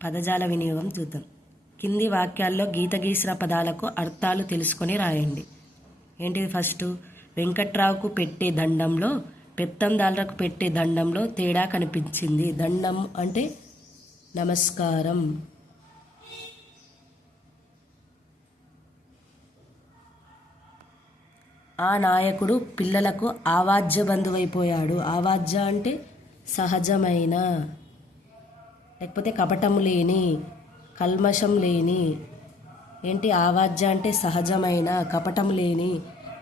పదజాల వినియోగం చూద్దాం. కింది వాక్యాల్లో గీత గీసిన పదాలకు అర్థాలు తెలుసుకొని రాయండి. ఏంటిది? ఫస్ట్, వెంకట్రావుకు పెట్టే దండంలో పెత్తందాలకు పెట్టే దండంలో తేడా కనిపించింది. దండం అంటే నమస్కారం. ఆ నాయకుడు పిల్లలకు ఆవాజ్య బంధువైపోయాడు. ఆవాజ్య అంటే సహజమైన, లేకపోతే కపటము లేని, కల్మషం లేని. ఏంటి? ఆవాజ్య అంటే సహజమైన, కపటం లేని,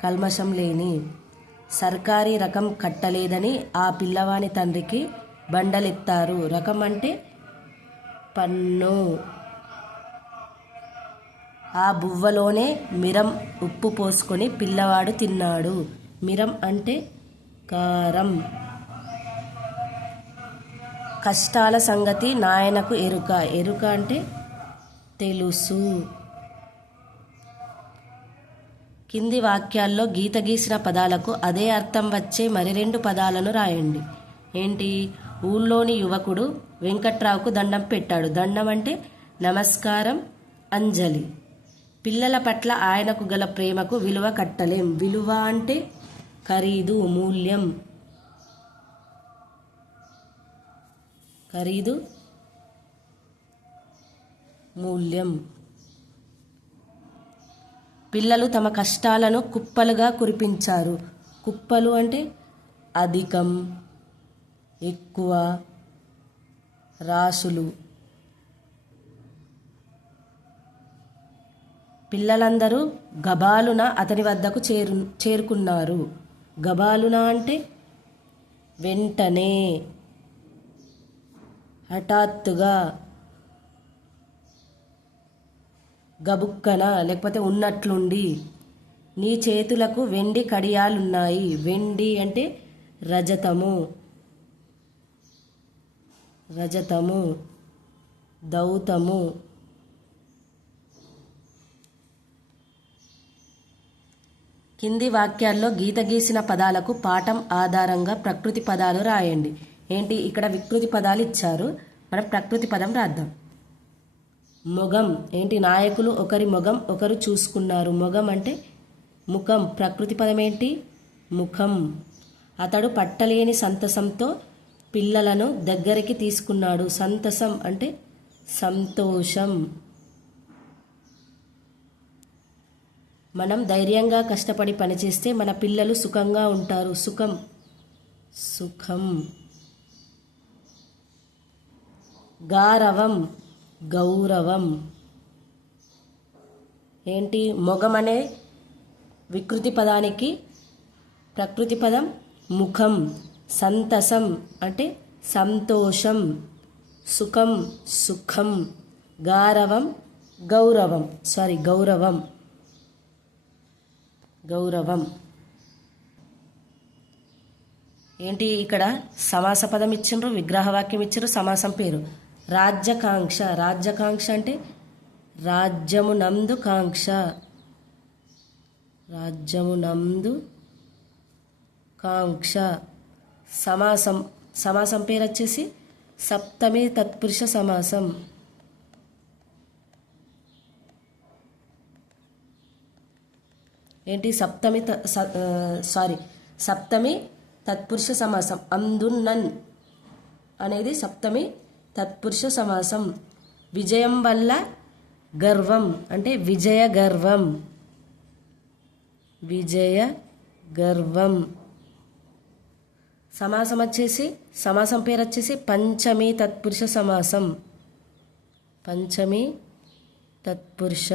కల్మషం లేని. సర్కారీ రకం కట్టలేదని ఆ పిల్లవాని తండ్రికి బండలెత్తారు. రకం అంటే పన్ను. ఆ బువ్వలోనే మిరం ఉప్పు పోసుకొని పిల్లవాడు తిన్నాడు. మిరం అంటే కారం. కష్టాల సంగతి నాయనకు ఎరుక. ఎరుక అంటే తెలుసు. కింది వాక్యాల్లో గీత గీసిన పదాలకు అదే అర్థం వచ్చే మరి 2 పదాలను రాయండి. ఏంటి? ఊళ్ళోని యువకుడు వెంకట్రావుకు దండం పెట్టాడు. దండం అంటే నమస్కారం, అంజలి. పిల్లల పట్ల ఆయనకు గల ప్రేమకు విలువ కట్టలేం. విలువ అంటే ఖరీదు, మూల్యం. ఖరీదు, మూల్యం. పిల్లలు తమ కష్టాలను కుప్పలుగా కురిపించారు. కుప్పలు అంటే అధికం, ఎక్కువ, రాసులు. పిల్లలందరూ గబాలున అతని వద్దకు చేరుకున్నారు. గబాలున అంటే వెంటనే, హఠాత్తుగా, గబుక్కన, లేకపోతే ఉన్నట్లుండి. నీ చేతులకు వెండి కడియాలున్నాయి. వెండి అంటే రజతము. రజతము, దౌతము. కింది వాక్యాల్లో గీత గీసిన పదాలకు పాఠం ఆధారంగా ప్రకృతి పదాలు రాయండి. ఏంటి? ఇక్కడ వికృతి పదాలు ఇచ్చారు, మనం ప్రకృతి పదం రాద్దాం. మొగం. ఏంటి? నాయకులు ఒకరి మొగం ఒకరు చూసుకున్నారు. మొగం అంటే ముఖం. ప్రకృతి పదం ఏంటి? ముఖం. అతడు పట్టలేని సంతసంతో పిల్లలను దగ్గరికి తీసుకున్నాడు. సంతసం అంటే సంతోషం. మనం ధైర్యంగా కష్టపడి పనిచేస్తే మన పిల్లలు సుఖంగా ఉంటారు. సుఖం, సుఖం. గారవం, గౌరవం. ఏంటి? మొగం అనే వికృతి పదానికి ప్రకృతి పదం ముఖం. సంతసం అంటే సంతోషం. సుఖం, సుఖం. గారవం, గౌరవం. గౌరవం, గౌరవం. ఏంటి? ఇక్కడ సమాస పదం ఇచ్చిండ్రు, విగ్రహవాక్యం ఇచ్చిండ్రు, సమాసం పేరు. రాజ్యకాంక్ష. రాజ్యకాంక్ష అంటే రాజ్యమునందు కాంక్ష. రాజ్యమునందు కాంక్ష. సమాసం. సమాసం పేరు వచ్చేసి సప్తమి తత్పురుష సమాసం. ఏంటి? సప్తమి తత్పురుష సమాసం. అందున్నన్ అనేది సప్తమి తత్పురుష సమాసం. విజయం వల్ల గర్వం అంటే విజయ గర్వం. విజయ గర్వం. సమాసం వచ్చేసి, సమాసం పేరు వచ్చేసి పంచమి తత్పురుష సమాసం. పంచమి తత్పురుష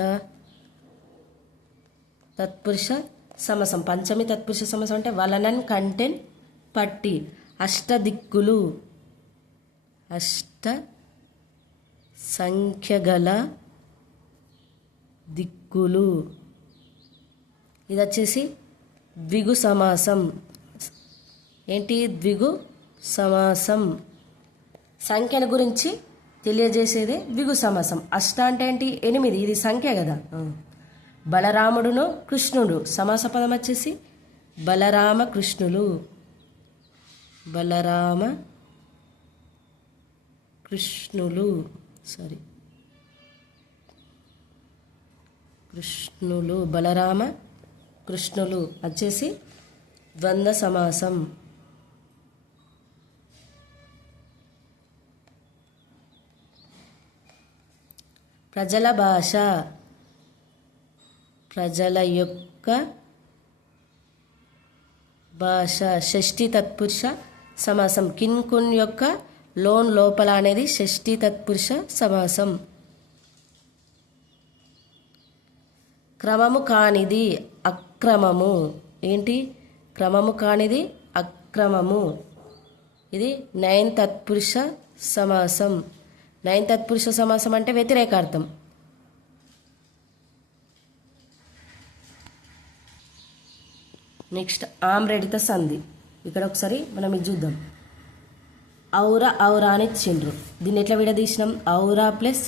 సమాసం. పంచమి తత్పురుష సమాసం అంటే వలనన్, కంటెన్, పట్టి. అష్టదిక్కులు. అష్ట సంఖ్యగల దిక్కులు. ఇది వచ్చేసి ద్విగు సమాసం. ఏంటి? ద్విగు సమాసం. సంఖ్యల గురించి తెలియజేసేదే ద్విగు సమాసం. అష్ట అంటే ఏంటి? 8. ఇది సంఖ్య కదా. బలరాముడును కృష్ణుడు. సమాస పదం వచ్చేసి బలరామ కృష్ణులు. బలరామ కృష్ణులు. సారీ కృష్ణులు బలరామ కృష్ణులు వచ్చేసి ద్వంద్వ సమాసం. ప్రజల భాష ప్రజల యొక్క భాష షష్ఠీ తత్పురుష సమాసం. కిన్ కున్ యొక్క లోన్ లోపల అనేది షష్ఠీ తత్పురుష సమాసం. క్రమము కానిది అక్రమము. ఏంటి క్రమము కానిది అక్రమము. ఇది నైన్ తత్పురుష సమాసం. నైన్ తత్పురుష సమాసం అంటే వ్యతిరేకార్థం. నెక్స్ట్ ఆమ్రెడిత సంధి. ఇక్కడ ఒకసారి మనం ఇది చూద్దాం. ఔరా ఔరా అని ఇచ్చిండ్రు. దీన్ని ఎట్లా విడదీసినాం? ఔరా ప్లస్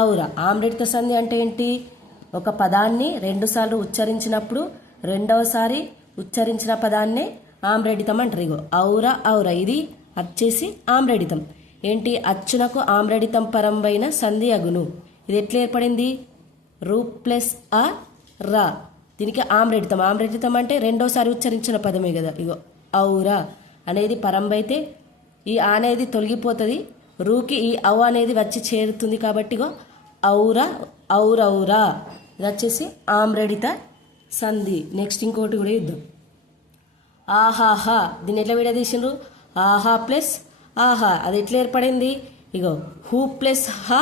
ఔరా. ఆమ్రెడిత సంధి అంటే ఏంటి? ఒక పదాన్ని రెండుసార్లు ఉచ్చరించినప్పుడు రెండవసారి ఉచ్చరించిన పదాన్నే ఆమ్రెడితం అంటారు. ఇగో ఔరా ఔరా ఇది వచ్చేసి ఆమ్రెడితం. ఏంటి? అచ్చునకు ఆమ్రెడితం పరంబైన సంధి అగును. ఇది ఎట్లా ఏర్పడింది? రూ ప్లస్ ఆ రా. దీనికి ఆమ్రెడితం. ఆమ్రెడితం అంటే రెండోసారి ఉచ్చరించిన పదమే కదా. ఇగో ఔరా అనేది పరంబైతే ఈ ఆ అనేది తొలగిపోతుంది, రూకి ఈ ఔ అనేది వచ్చి చేరుతుంది. కాబట్టి ఇగో ఔరా ఔరౌరా ఇది వచ్చేసి ఆమ్రెడిత సంధి. నెక్స్ట్ ఇంకోటి కూడా ఇద్దాం. ఆహాహా. దీన్ని ఎట్లా విడదీసిండ్రు? ఆహా ప్లస్ ఆహా. అది ఎట్లా ఏర్పడింది? ఇగో హూ ప్లస్ హా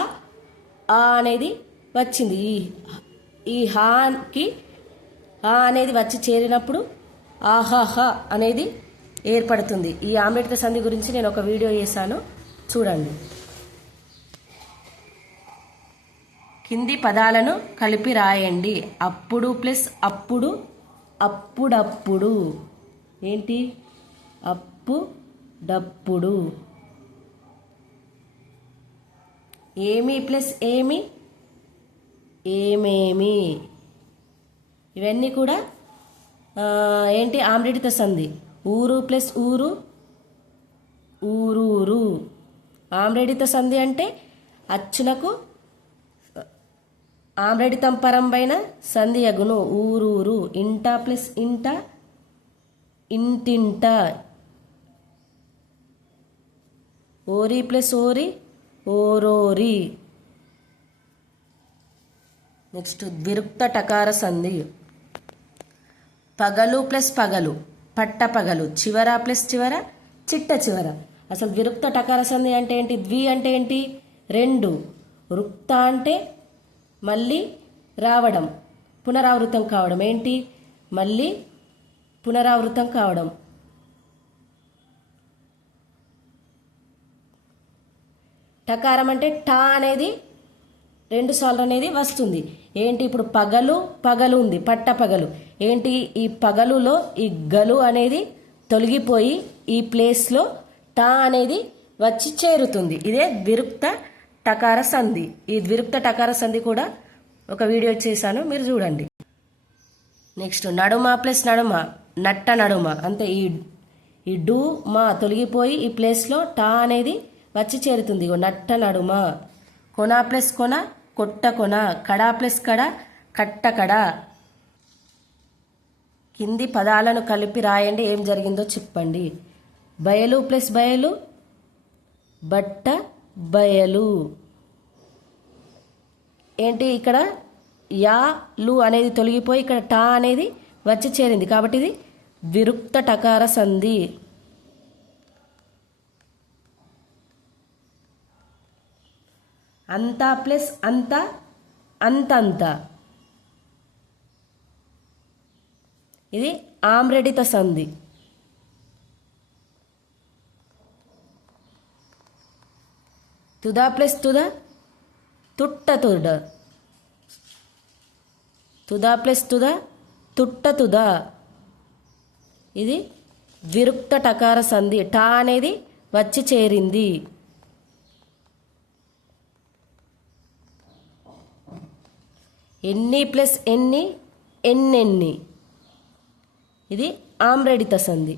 ఆ అనేది వచ్చింది. ఈ హాకి ఆ అనేది వచ్చి చేరినప్పుడు ఆహాహా అనేది ఏర్పడుతుంది. ఈ ఆమ్రెడిత సంధి గురించి నేను ఒక వీడియో చేశాను, చూడండి. కింది పదాలను కలిపి రాయండి. అప్పుడు ప్లస్ అప్పుడు అప్పుడప్పుడు. ఏంటి? అప్పుడప్పుడు. ఏమి ప్లస్ ఏమి ఏమేమి. ఇవన్నీ కూడా ఏంటి? ఆమ్రెడిత సంధి. ఊరు ప్లస్ ఊరు ఊరూరు. ఆమ్రెడిత సంధి అంటే అచ్చునకు ఆమ్రెడితం పరంబైన సంధి అగును. ఊరూరు. ఇంట ప్లస్ ఇంట ఇంటింట. ఓరి ప్లస్ ఓరి ఓరోరి. నెక్స్ట్ ద్విరుక్త టకార సంధి. పగలు ప్లస్ పగలు పట్ట పగలు. చివర ప్లస్ చివర చిట్ట చివర. అసలు ద్విరుక్త టకార సంధి అంటే ఏంటి? ద్వి అంటే ఏంటి? రెండు. రుక్త అంటే మళ్ళీ రావడం, పునరావృతం కావడం. ఏంటి? మళ్ళీ పునరావృతం కావడం. టకారం అంటే టా అనేది రెండు సార్లు అనేది వస్తుంది. ఏంటి? ఇప్పుడు పగలు పగలు ఉంది, పట్ట పగలు. ఏంటి? ఈ పగలులో ఈ గలు అనేది తొలగిపోయి ఈ ప్లేస్లో టా అనేది వచ్చి చేరుతుంది. ఇదే ద్విరుక్త టకార సంధి. ఈ ద్విరుక్త టకార సంధి కూడా ఒక వీడియో చేశాను, మీరు చూడండి. నెక్స్ట్ నడుమ ప్లస్ నడుమ నట్ట నడుమ. అంతే. ఈ డు మా తొలగిపోయి ఈ ప్లేస్లో టా అనేది వచ్చి చేరుతుంది. నట్ట నడుమ. కొన ప్లస్ కొన కొట్ట కొన. కడ ప్లస్ కడ కట్ట కడ. కింది పదాలను కలిపి రాయండి, ఏం జరిగిందో చెప్పండి. బయలు ప్లస్ బయలు బట్ట బయలు. ఏంటి? ఇక్కడ యా లు అనేది తొలగిపోయి ఇక్కడ టా అనేది వచ్చి చేరింది. కాబట్టి ఇది ద్విరుక్త టకార సంధి. అంతా ప్లస్ అంత అంతంత. ఇది ఆమ్రెడిత సంధి. తుదా ప్లస్ తుద తుట్ట తుడ. తుదా ప్లస్ తుద తుట్ట తుద. ఇది ద్విరుక్త టకార సంధి. టా అనేది వచ్చి చేరింది. ఎన్ని ప్లస్ ఎన్ని ఎన్నెన్ని. ఇది ఆమ్రెడిత సంధి.